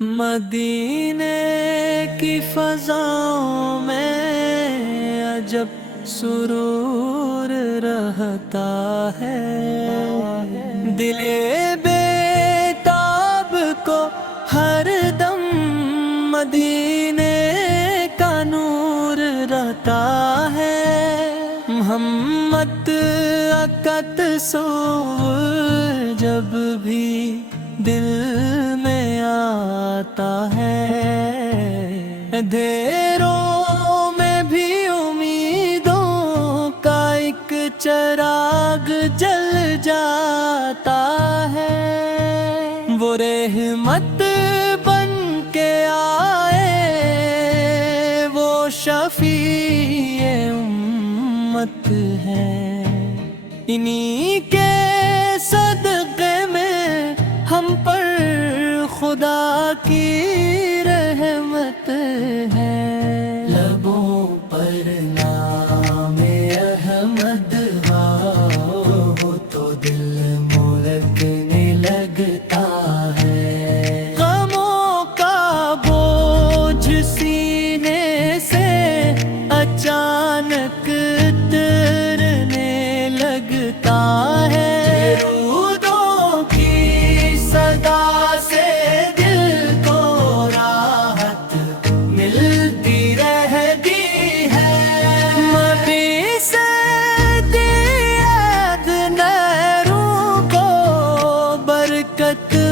مدینے کی فضاؤں میں عجب سرور رہتا ہے، دل بے تاب کو ہر دم مدینے کا نور رہتا ہے۔ محمد عقد سور جب بھی دل میں آتا ہے، اندھیروں میں بھی امیدوں کا ایک چراغ جل جاتا ہے۔ وہ رحمت بن کے آئے، وہ شفیع امت ہے، انہی کے صدقے میں ہم پر خدا کی رحمت ہے۔ لبوں پر نام احمد ہو تو دل ملکنے لگتا ہے، غموں کا بوجھ سینے سے اچانک اترنے لگتا ہے۔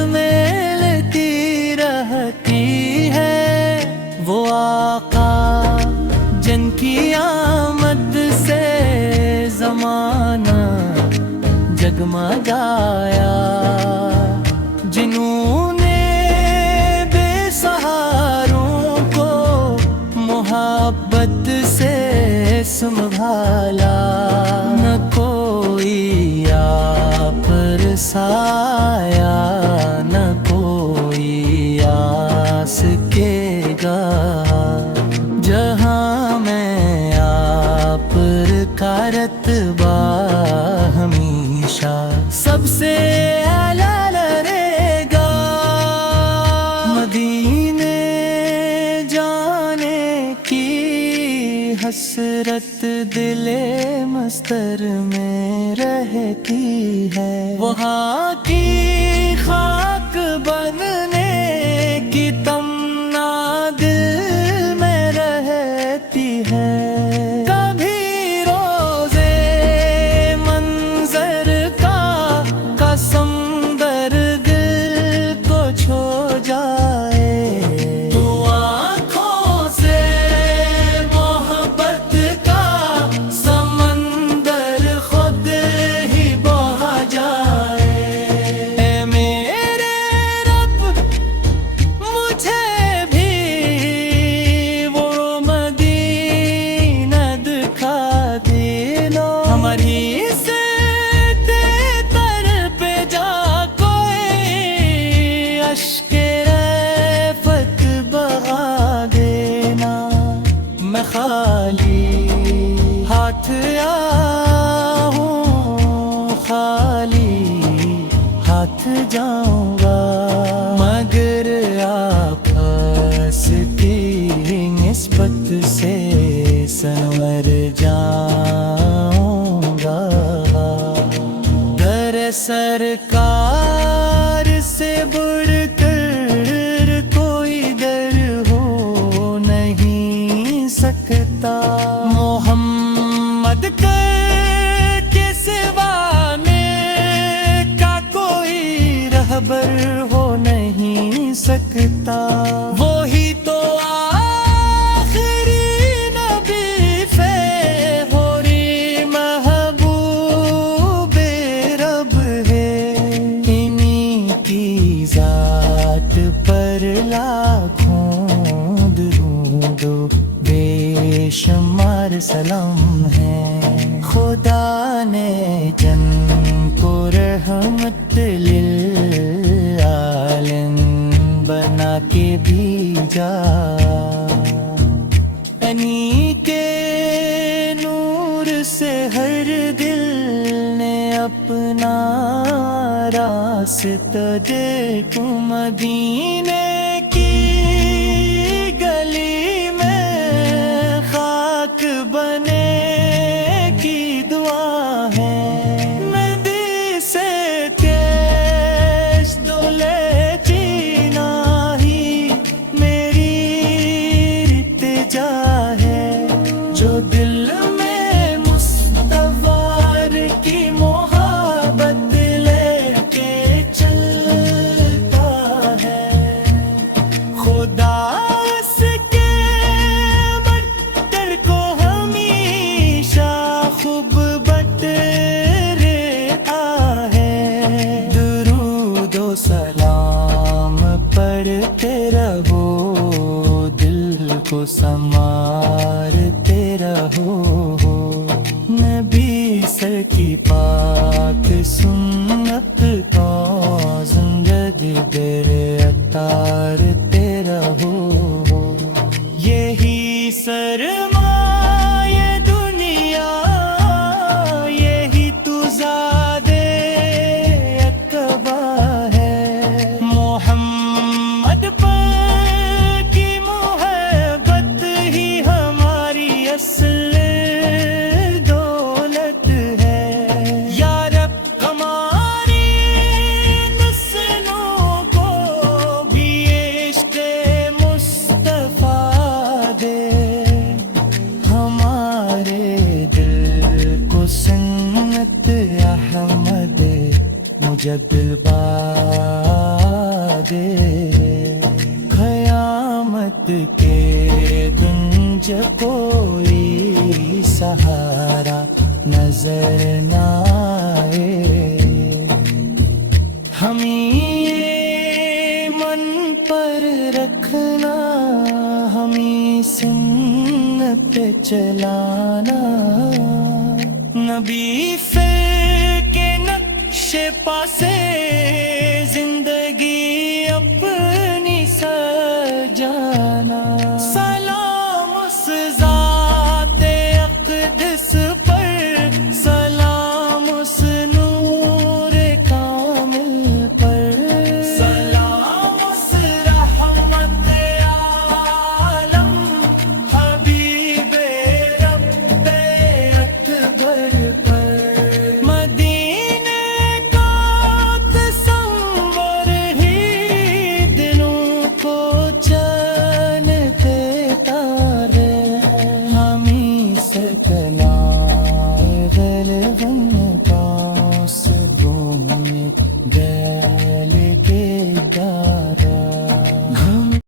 ملتی رہتی ہے وہ آقا جن کی آمد سے زمانہ جگمگایا، جنہوں نے بے سہاروں کو محبت سے سنبھالا، نہ کوئی آپ سایہ نہ کوئی آس کے گا، جہاں میں آپ کا رتبہ ہمیشہ سب سے اعلیٰ رہے گا۔ مدینے جانے کی حسرت دل مستر میں رہتی ہے، وہاں کی خاک بننے کی تمنا دل میں رہتی ہے۔ کبھی روزے منظر کا قسم درد کو چھو جائے، تو آنکھوں سے محبت کا سمندر خود ہی بہا جائے۔ اے میرے رب مجھے بھی وہ مدینہ دکھا دے لو، ہماری سے تر پہ جا کوئی اشک رفت بہا دینا۔ میں خالی ہاتھ آیا ہوں، خالی ہاتھ جاؤں گا، مگر آپ کی نسبت سے سنور جاؤں گا۔ در سرکار سے بڑھ کر کوئی در ہو نہیں سکتا، محمد کے سوا میں کا کوئی رہبر ہو نہیں سکتا۔ وہی تو آخری نبی فیغوری محبوب رب ہے، انہی کی ذات پر لاکھوں درود و بے شمار سلام ہے۔ خدا نے جن کو رحمت للعالم بنا کے بھیجا، انہی کے نور سے ہر دل نے اپنا راستہ دیکھوں مدینے کی رہو دل کو سنوارتے رہو نبی سر کی پاک سنت کو زندگی دیر اتارتے رہو یہی سرمایہ دنیا یہی تو زادے اقبا ہے محمد پر کی محبت ہی ہماری اصل دولت ہے یا رب ہماری نسلوں کو بھی عشق مصطفیٰ دے ہمارے دل کو سنت احمد مجدد دے قیامت کے دن جب کوئی سہارا نظر نہ آئے ہمیں من پر رکھنا ہمیں سن پہ چلانا نبی فر کے نقش پاسے زندگی